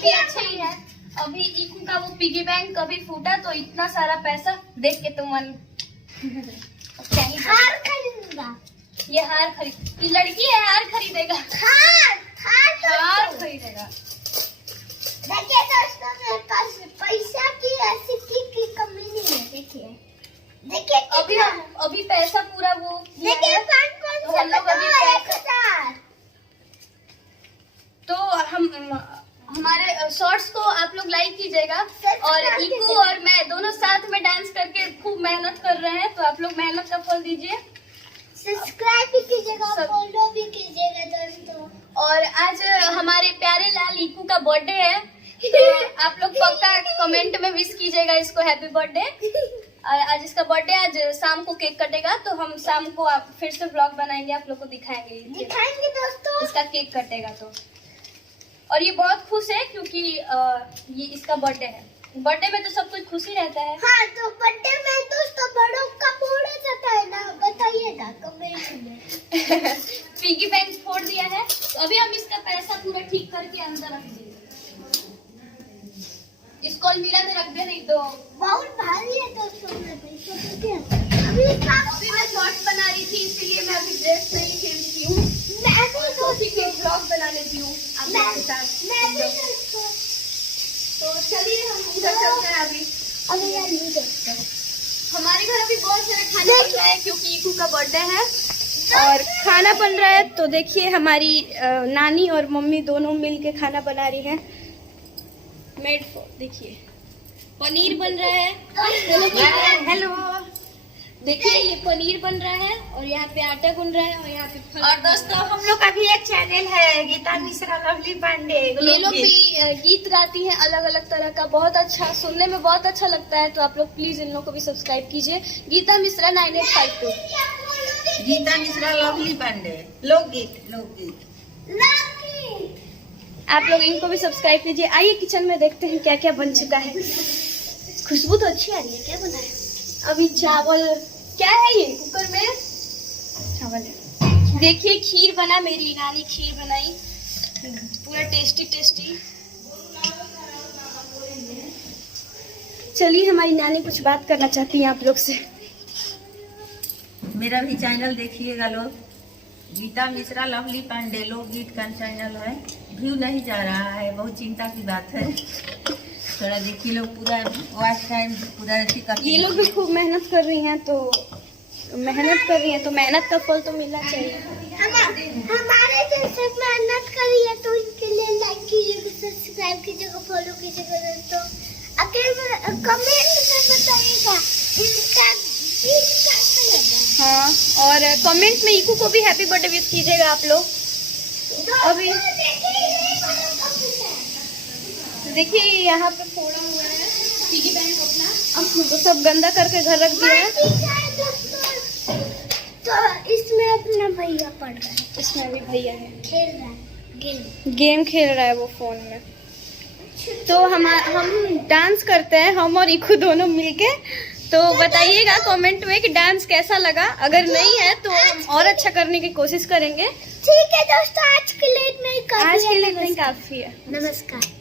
भी अच्छे ही है। अभी इकू का वो पिगी बैंक कभी फूटा तो इतना सारा पैसा देख के तो मन क्या ही हार खरीदूंगा। ये हार खरीद, ये लड़की है हार खरीदेगा, हार खरीदेगा। देखिए दोस्तों मेरे पास पैसा की ऐसी की कमी नहीं है। देखिए अभी पैसा पूरा वो देखिए तो हम लोग अभी 1000। तो हमारे शॉर्ट्स को आप लोग लाइक कीजिएगा और इकू और मैं दोनों साथ में डांस करके खूब मेहनत कर रहे हैं, तो आप लोग मेहनत का फल दीजिए। सब्सक्राइब भी कीजिएगा, फॉलो भी कीजिएगा दोस्तों। और आज हमारे प्यारे लाल इकू का बर्थडे है, तो आप लोग पक्का कमेंट में विश कीजिएगा इसको हैप्पी बर्थडे। आज इसका बर्थडे, आज शाम को केक कटेगा, तो हम शाम को आप फिर से ब्लॉग बनाएंगे, आप लोग को दिखाएंगे दोस्तों इसका केक कटेगा तो। और ये बहुत खुश है क्योंकि ये इसका बर्थडे है। बर्थडे में तो सब कुछ खुशी रहता है। हाँ, तो बर्थडे में दोस्तों बड़ों का फोड़ा जाता है ना, बताइएगा कमेंट में। पिगी बैंक फोड़ दिया है, तो अभी हम इसका पैसा पूरा ठीक करके अंदर रख देंगे। इसको अलमीरा में रख दे, नहीं तो बहुत भारी है दोस्तों। अभी मैं शॉर्ट्स बना रही थी, इसलिए मैं अभी ड्रेस नहीं खरीदती हूँ। मैं भी सोची कि ब्लॉग बना लेती हूँ आप लोगों के साथ। तो चलिए हम उधर चलते हैं अभी दोस्तों हमारे घर अभी बहुत सारा खाना बन रहा है क्योंकि इकू का बर्थडे है और खाना बन रहा है। तो देखिए हमारी नानी और मम्मी दोनों मिल के खाना बना रही हैं। मेड फॉर, देखिए पनीर बन रहा है। हेलो, देखिए ये पनीर बन रहा है और यहाँ पे आटा गुन रहा है और यहाँ पे फल। और दोस्तों हम लोग का भी एक चैनल है गीता मिश्रा लवली पांडे। ये लोग भी गीत गाती हैं अलग अलग तरह का, बहुत अच्छा, सुनने में बहुत अच्छा लगता है। तो आप लोग प्लीज इन लोग को भी सब्सक्राइब कीजिए। गीता मिश्रा 9852। गीता मिश्रा लवली पांडे, लोकगीत। आप लोग इनको भी सब्सक्राइब कीजिए। आइए किचन में देखते हैं क्या क्या बन चुका है। खुशबू तो अच्छी आ रही है। क्या बना है? अभी चावल, क्या है ये कुकर में? चावल है। देखिए खीर बना, मेरी नानी खीर बनाई, पूरा टेस्टी टेस्टी। चलिए हमारी नानी कुछ बात करना चाहती है आप लोग से। मेरा भी चैनल देखिएगा लोग, गीता मिश्रा लवली पांडे लोकगीत का चैनल है। व्यू नहीं जा रहा है, बहुत चिंता की बात है। थोड़ा देखिए लोग, पूरा वॉच टाइम पूरा। ये लोग भी खूब मेहनत कर रही हैं, तो मेहनत का फल तो मिलना चाहिए। हमारे जैसे मेहनत करी है तो इनके लिए लाइक कीजिएगा, सब्सक्राइब कीजिएगा, फॉलो कीजिएगा दोस्तों। अगर कमेंट में बताइएगा इनका गीत कैसा लगा। हाँ, और कमेंट में इकू को भी हैप्पी बर्थडे विश कीजिएगा आप लोग। अभी देखिए यहाँ पे फोड़ा हुआ है पिगी बैंक अपना, अब तो सब गंदा करके घर रख दिया है। तो इसमें अपना भैया पढ़ रहा है, इसमें भी भैया है, खेल रहा है, गेम खेल रहा है वो फोन में। तो हम डांस करते हैं, हम और इकू दोनों मिलके। तो बताइएगा कमेंट में कि डांस कैसा लगा। अगर नहीं है तो हम और अच्छा करने की कोशिश करेंगे। ठीक है दोस्तों, आज के लिए इतना ही काफी है। आज के लिए इतना ही काफी है। नमस्कार।